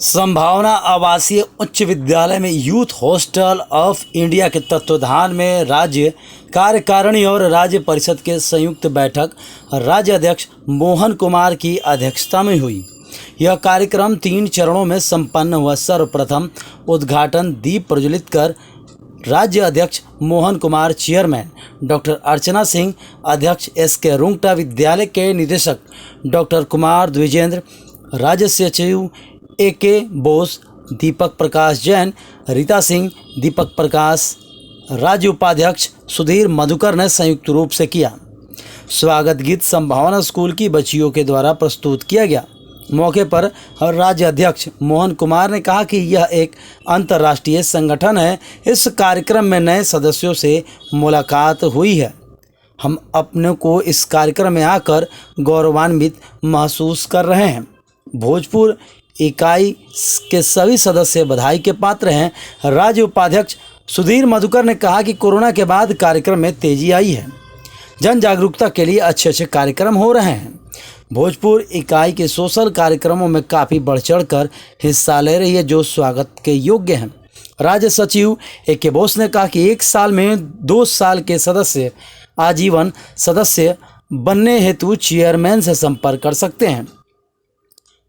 संभावना आवासीय उच्च विद्यालय में यूथ हॉस्टल ऑफ इंडिया के तत्वाधान में राज्य कार्यकारिणी और राज्य परिषद के संयुक्त बैठक राज्य अध्यक्ष मोहन कुमार की अध्यक्षता में हुई। यह कार्यक्रम 3 चरणों में संपन्न हुआ। सर्वप्रथम उद्घाटन दीप प्रज्वलित कर राज्य अध्यक्ष मोहन कुमार, चेयरमैन डॉक्टर अर्चना सिंह, अध्यक्ष SK रुंगटा, विद्यालय के निदेशक डॉक्टर कुमार द्विजेंद्र, राज्य सचिव AK बोस, दीपक प्रकाश जैन, रीता सिंह, दीपक प्रकाश, राज्य उपाध्यक्ष सुधीर मधुकर ने संयुक्त रूप से किया। स्वागत गीत संभावना स्कूल की बच्चियों के द्वारा प्रस्तुत किया गया। मौके पर राज्य अध्यक्ष मोहन कुमार ने कहा कि यह एक अंतर्राष्ट्रीय संगठन है। इस कार्यक्रम में नए सदस्यों से मुलाकात हुई है। हम अपने को इस कार्यक्रम में आकर गौरवान्वित महसूस कर रहे हैं। भोजपुर इकाई के सभी सदस्य बधाई के पात्र हैं। राज्य उपाध्यक्ष सुधीर मधुकर ने कहा कि कोरोना के बाद कार्यक्रम में तेजी आई है। जन जागरूकता के लिए अच्छे कार्यक्रम हो रहे हैं। भोजपुर इकाई के सोशल कार्यक्रमों में काफ़ी बढ़ चढ़ कर हिस्सा ले रही है, जो स्वागत के योग्य हैं। राज्य सचिव AK बोस ने कहा कि 1 साल में 2 साल के सदस्य आजीवन सदस्य बनने हेतु चेयरमैन से संपर्क कर सकते हैं।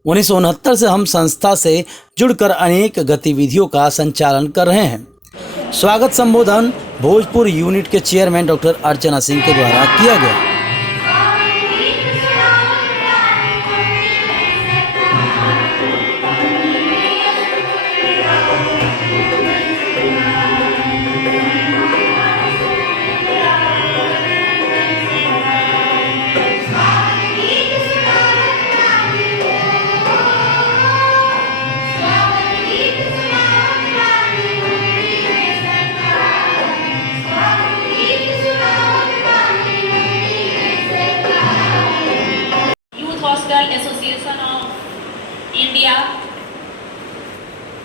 1969 से हम संस्था से जुड़कर अनेक गतिविधियों का संचालन कर रहे हैं। स्वागत संबोधन भोजपुर यूनिट के चेयरमैन डॉक्टर अर्चना सिंह के द्वारा किया गया। एसोसिएशन ऑफ इंडिया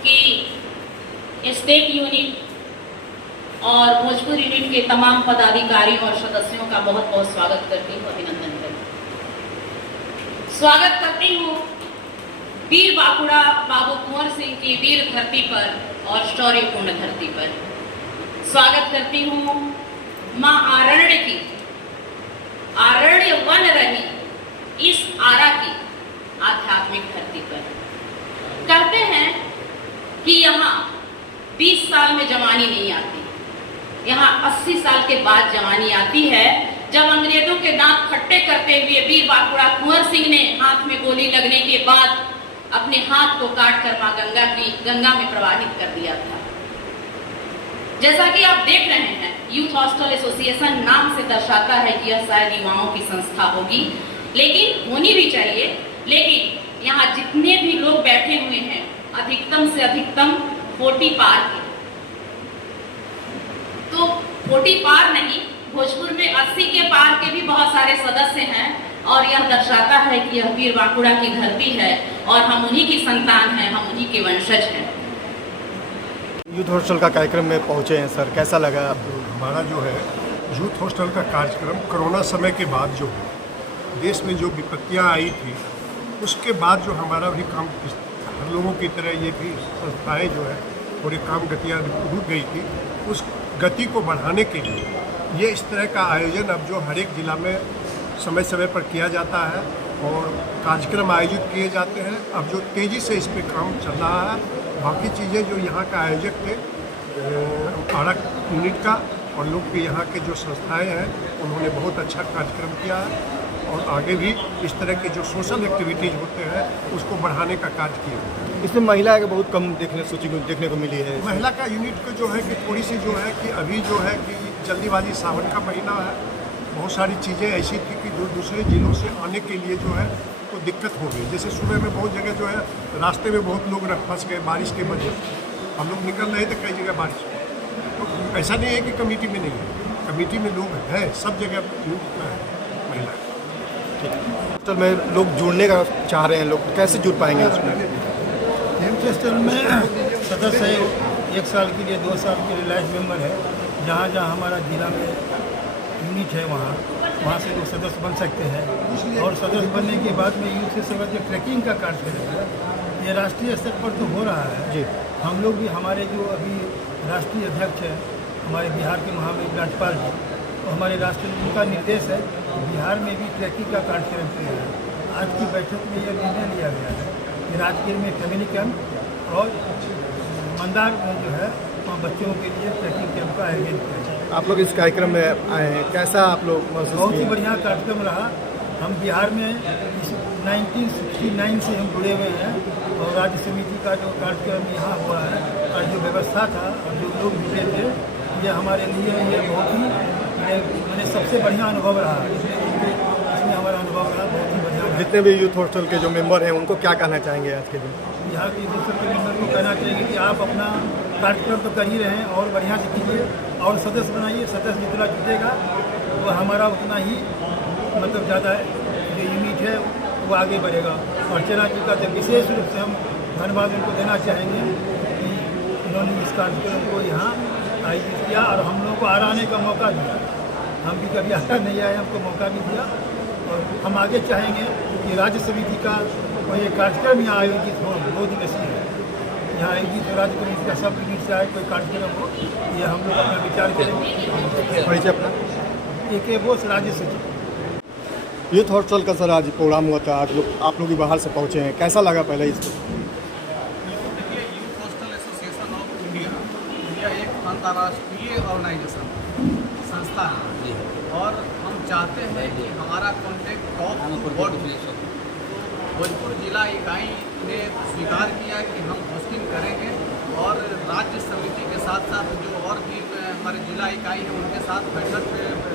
की स्टेट यूनिट और भोजपुर यूनिट के तमाम पदाधिकारियों और सदस्यों का बहुत बहुत स्वागत करती हूँ, अभिनंदन करती हूँ। स्वागत करती हूँ वीर बाकुड़ा बाबू कुंवर सिंह की वीर धरती पर और शौर्यपूर्ण धरती पर। स्वागत करती हूँ माँ आरण्य की, आरण्य वन रही इस आरा की आध्यात्मिक धरती पर। कहते हैं कि यहाँ 20 साल में जवानी नहीं आती, यहाँ 80 साल के बाद जवानी आती है। जब अंग्रेजों के दांत खट्टे करते हुए वीर बाकुड़ा कुंवर सिंह ने हाथ में गोली लगने के बाद अपने हाथ को काट कर मां गंगा में प्रवाहित कर दिया था। जैसा कि आप देख रहे हैं, यूथ हॉस्टल एसोसिएशन नाम से दर्शाता है कि यह शायद युवाओं की संस्था होगी, लेकिन होनी भी चाहिए। लेकिन यहाँ जितने भी लोग बैठे हुए हैं, अधिकतम से अधिकतम 40 पार के, तो 40 पार नहीं, भोजपुर में 80 के पार के भी बहुत सारे सदस्य हैं। और यह दर्शाता है कि यह वीर बाकुड़ा की धरती है और हम उन्हीं की संतान हैं, हम उन्हीं के वंशज हैं। यूथ हॉस्टल का कार्यक्रम में पहुंचे हैं सर, कैसा लगा आपको? हमारा जो है यूथ हॉस्टल का कार्यक्रम कोरोना समय के बाद जो देश में जो विपत्तियां आई थी, उसके बाद जो हमारा भी काम, हर लोगों की तरह ये भी संस्थाएं जो है थोड़ी काम गतियाँ रुक गई थी, उस गति को बढ़ाने के लिए ये इस तरह का आयोजन अब जो हर एक जिला में समय समय पर किया जाता है और कार्यक्रम आयोजित किए जाते हैं। अब जो तेज़ी से इस पर काम चल रहा है, बाकी चीज़ें जो यहाँ का आयोजक थे आरा यूनिट का और लोग के यहाँ के जो संस्थाएं हैं, उन्होंने बहुत अच्छा कार्यक्रम किया है और आगे भी इस तरह के जो सोशल एक्टिविटीज़ होते हैं उसको बढ़ाने का कार्य किया। इसमें महिला के बहुत कम देखने को मिली है। महिला का यूनिट को जो है कि थोड़ी सी जो है कि अभी जो है कि जल्दीबाजी, सावन का महीना है, बहुत सारी चीज़ें ऐसी थी कि दूसरे जिलों से आने के लिए जो है तो दिक्कत हो गई। जैसे सुबह में बहुत जगह जो है रास्ते में बहुत लोग फंस गए बारिश के वजह से। हम लोग निकल रहे थे, कई जगह बारिश, तो ऐसा नहीं है कि कमेटी में नहीं है, कमेटी में लोग हैं, सब जगह महिला। हॉस्टल में लोग जुड़ने का चाह रहे हैं, लोग कैसे जुड़ पाएंगे उसमें? यूथ हॉस्टल में सदस्य है, 1 साल के लिए 2 साल के लिए लाइफ मेंबर है। जहाँ जहाँ हमारा जिला में यूनिट है वहाँ से लोग सदस्य बन सकते हैं। और सदस्य बनने के बाद में यूथ से संबंधित ट्रैकिंग का कार्य करेगा। ये राष्ट्रीय स्तर पर तो हो रहा है जी। हम लोग भी, हमारे जो अभी राष्ट्रीय अध्यक्ष हैं हमारे बिहार के महामहिम राज्यपाल जी, तो हमारे राष्ट्रपति का निर्देश है बिहार में भी ट्रैकिंग का कार्यक्रम किया है। आज की बैठक में यह निर्णय लिया गया है कि राजगीर में फैमिली कैंप और मंदार में जो है वहाँ बच्चों के लिए ट्रैकिंग कैंप का आयोजन किया जाए। आप लोग इस कार्यक्रम में आए हैं, कैसा आप लोग महसूस बहुत ही किए? बढ़िया कार्यक्रम रहा। हम बिहार में 1969 से हम जुड़े हुए हैं और राज्य समिति का जो कार्यक्रम यहाँ हो रहा है और जो व्यवस्था था और जो लोग जुड़े थे, ये हमारे लिए ये बहुत ही मैंने सबसे बढ़िया अनुभव रहा। इसमें हमारा अनुभव रहा बहुत ही बढ़िया रहा। जितने भी यूथ हॉस्टल के जो मेंबर हैं उनको क्या कहना चाहेंगे आज के दिन? यहाँ के दूसरे के मेंबर को कहना चाहिए कि आप अपना कार्यक्रम तो कर ही रहे हैं और बढ़िया से कीजिए और सदस्य बनाइए। सदस्य जितना जुटेगा तो हमारा उतना ही मतलब ज़्यादा जो यूनिट है वो आगे बढ़ेगा। और अर्चना जी का तो विशेष रूप से हम धन्यवाद उनको देना चाहेंगे कि उन्होंने इस कार्यक्रम को यहाँ आयोजित किया और हम लोगों को आने का मौका दिया। हम भी कभी आया नहीं आए, हमको मौका भी दिया और हम आगे चाहेंगे कि राज्य समिति का कोई कार्यक्रम यहाँ आयोजित हो। 2 दिवसीय है यहाँ आयोजित हो, राज्य समिति का सब यूनिट से आए कोई कार्यक्रम हो, ये हम लोग अपना विचार करेंगे। परिचय अपना? AK बोस, राज्य सचिव। यूथ हॉस्टल का सर आज प्रोग्राम हुआ था, आप लोग भी बाहर से पहुँचे हैं, कैसा लगा पहले इसको? देखिए, youth hostel association of India एक अंतर्राष्ट्रीय ऑर्गेनाइजेशन संस्था है और हम चाहते हैं कि हमारा कॉन्टेक्ट टॉप बोर्ड भोजपुर जिला इकाई ने स्वीकार किया कि हम होस्टिंग करेंगे और राज्य समिति के साथ साथ जो और भी हमारे जिला इकाई है उनके साथ बैठक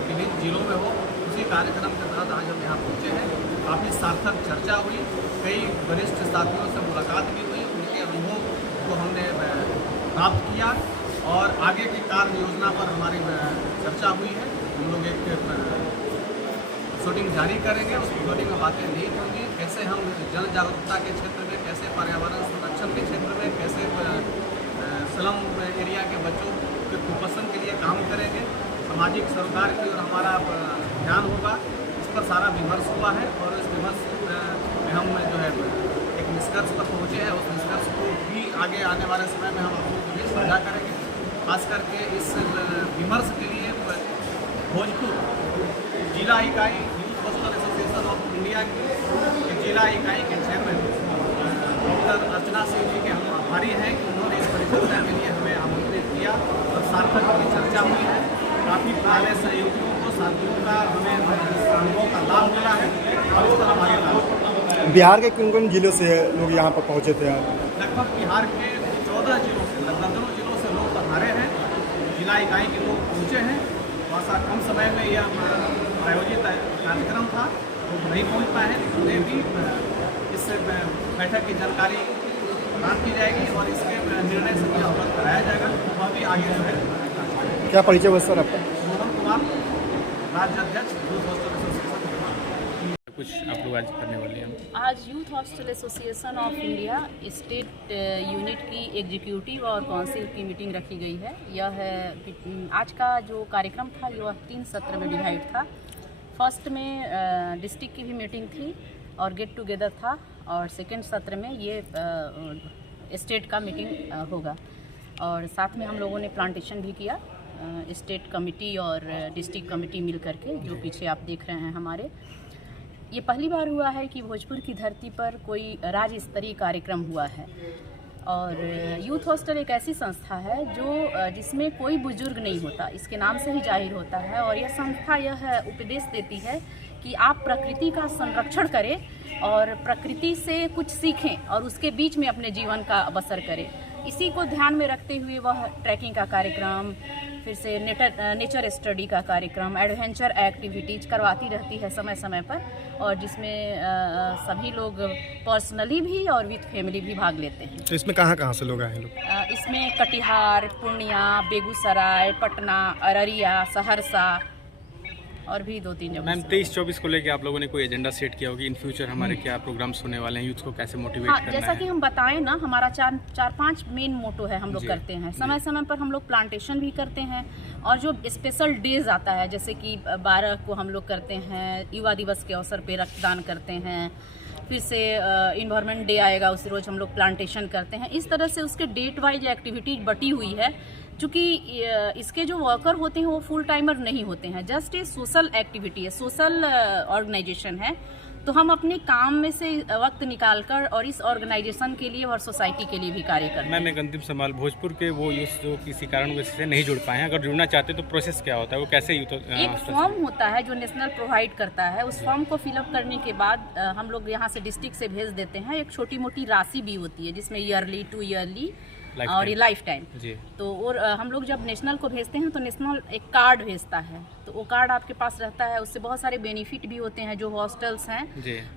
विभिन्न जिलों में हो। उसी कार्यक्रम के तहत आज हम यहाँ पहुँचे हैं। काफ़ी सार्थक चर्चा हुई, कई वरिष्ठ साथियों से मुलाकात भी हुई, उनके अनुभव को हमने प्राप्त किया और आगे की कार्य योजना पर हमारी चर्चा हुई है। हम लोग एक शूटिंग जारी करेंगे, उस शूटिंग में बातें नहीं होंगी, कैसे हम जन जागरूकता के क्षेत्र में, कैसे पर्यावरण संरक्षण के क्षेत्र में, कैसे स्लम एरिया के बच्चों के कुपोषण के लिए काम करेंगे, सामाजिक सरोकार की ओर हमारा ध्यान होगा। इस पर सारा विमर्श हुआ है और इस विमर्श में हम जो है एक निष्कर्ष पर पहुँचे हैं। उस निष्कर्ष को भी आगे आने वाले समय में हम आप लोगों को भी साझा करेंगे। खास करके इस विमर्श के लिए भोजपुर जिला इकाई youth hostel association of India की जिला इकाई के चेयरमैन डॉक्टर अर्चना सिंह जी के हम आभारी हैं कि उन्होंने इस परिचर्चा के लिए हमें आमंत्रित किया और सार्थक की चर्चा हुई है। काफ़ी पुराने सहयोगियों को, साथियों का हमें अनुभव का लाभ मिला है और इस पर हम आगे लाभ। बिहार के किन किन जिलों से लोग यहाँ पर पहुँचे थे? लगभग बिहार के 14 जिलों से, लगभग 15 जिलों से लोग पधारे हैं, जिला इकाई के लोग पहुँचे हैं। वैसा कम समय में यह आयोजित कार्यक्रम था तो नहीं पहुँच पाए हैं, लेकिन उन्हें भी इस बैठक की जानकारी प्रदान की जाएगी और इसके निर्णय से भी अवगत कराया जाएगा। वह भी आगे जो है। क्या परिचय हुआ सर आपका? मोहन कुमार, राज्य अध्यक्ष यूथ हॉस्टल एसोसिएशन। कुछ आप लोग आज करने वाले हैं? आज youth hostel association of India state unit की एग्जीक्यूटिव और काउंसिल की मीटिंग रखी गई है। यह आज का जो कार्यक्रम था यह 3 सत्र में डिवाइड था। फर्स्ट में डिस्ट्रिक्ट की भी मीटिंग थी और गेट टुगेदर था और सेकेंड सत्र में ये स्टेट का मीटिंग होगा और साथ में हम लोगों ने प्लांटेशन भी किया, स्टेट कमेटी और डिस्ट्रिक्ट कमेटी मिल करके, जो पीछे आप देख रहे हैं हमारे। ये पहली बार हुआ है कि भोजपुर की धरती पर कोई राज्य स्तरीय कार्यक्रम हुआ है और यूथ हॉस्टल एक ऐसी संस्था है जो जिसमें कोई बुजुर्ग नहीं होता, इसके नाम से ही जाहिर होता है। और यह संस्था यह उपदेश देती है कि आप प्रकृति का संरक्षण करें और प्रकृति से कुछ सीखें और उसके बीच में अपने जीवन का बसर करें। इसी को ध्यान में रखते हुए वह ट्रैकिंग का कार्यक्रम, फिर से नेचर स्टडी का कार्यक्रम, एडवेंचर एक्टिविटीज करवाती रहती है समय समय पर और जिसमें सभी लोग पर्सनली भी और विथ फैमिली भी भाग लेते हैं। तो इसमें कहाँ से लोग आए हैं लोग? इसमें कटिहार, पूर्णिया, बेगूसराय, पटना, अररिया, सहरसा और भी 2-3 जगह। मैम 23-24 को लेके आप लोगों ने कोई एजेंडा सेट किया होगी, इन फ्यूचर हमारे क्या प्रोग्राम्स होने वाले हैं, यूथ को कैसे मोटिवेट करना है? जैसा कि हम बताएं ना, हमारा 4-5 मेन मोटो है हम लोग करते हैं। समय समय पर हम लोग प्लांटेशन भी करते हैं और जो स्पेशल डेज आता है जैसे कि 12 को हम लोग करते हैं युवा दिवस के अवसर पे रक्तदान करते हैं। फिर से इन्वायरमेंट डे आएगा, उस रोज हम लोग प्लांटेशन करते हैं। इस तरह से उसके डेट वाइज एक्टिविटीज बटी हुई है। चूँकि इसके जो वर्कर होते हैं वो फुल टाइमर नहीं होते हैं, जस्ट ये सोशल एक्टिविटी है, सोशल ऑर्गेनाइजेशन है। तो हम अपने काम में से वक्त निकालकर और इस ऑर्गेनाइजेशन के लिए और सोसाइटी के लिए भी कार्य करते हैं। मैम एक अंतिम सवाल, भोजपुर के वो यूथ जो किसी कारण से नहीं जुड़ पाए हैं, अगर जुड़ना चाहते हैं तो प्रोसेस क्या होता है, वो कैसे यूथ एक फॉर्म होता है जो नेशनल प्रोवाइड करता है। उस फॉर्म को फिलअप करने के बाद हम लोग यहाँ से डिस्ट्रिक्ट से भेज देते हैं। एक छोटी मोटी राशि भी होती है जिसमें ईयरली, 2 ईयरली और ये लाइफ टाइम। तो और हम लोग जब नेशनल को भेजते हैं तो नेशनल एक कार्ड भेजता है, तो वो कार्ड आपके पास रहता है। उससे बहुत सारे बेनिफिट भी होते हैं। जो हॉस्टल्स हैं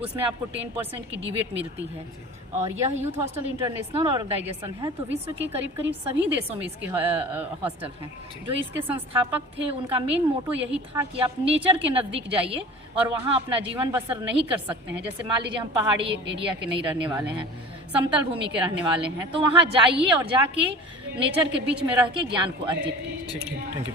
उसमें आपको 10% की डिबेट मिलती है। और यह यूथ हॉस्टल इंटरनेशनल ऑर्गेनाइजेशन है, तो विश्व के करीब करीब सभी देशों में इसके हॉस्टल हैं। जो इसके संस्थापक थे उनका मेन मोटो यही था कि आप नेचर के नज़दीक जाइए और वहाँ अपना जीवन बसर नहीं कर सकते हैं। जैसे मान लीजिए हम पहाड़ी एरिया के नहीं रहने वाले हैं, समतल भूमि के रहने वाले हैं, तो वहाँ जाइए और जाके नेचर के बीच में रह के ज्ञान को अर्जित कीजिए। ठीक है, थैंक यू।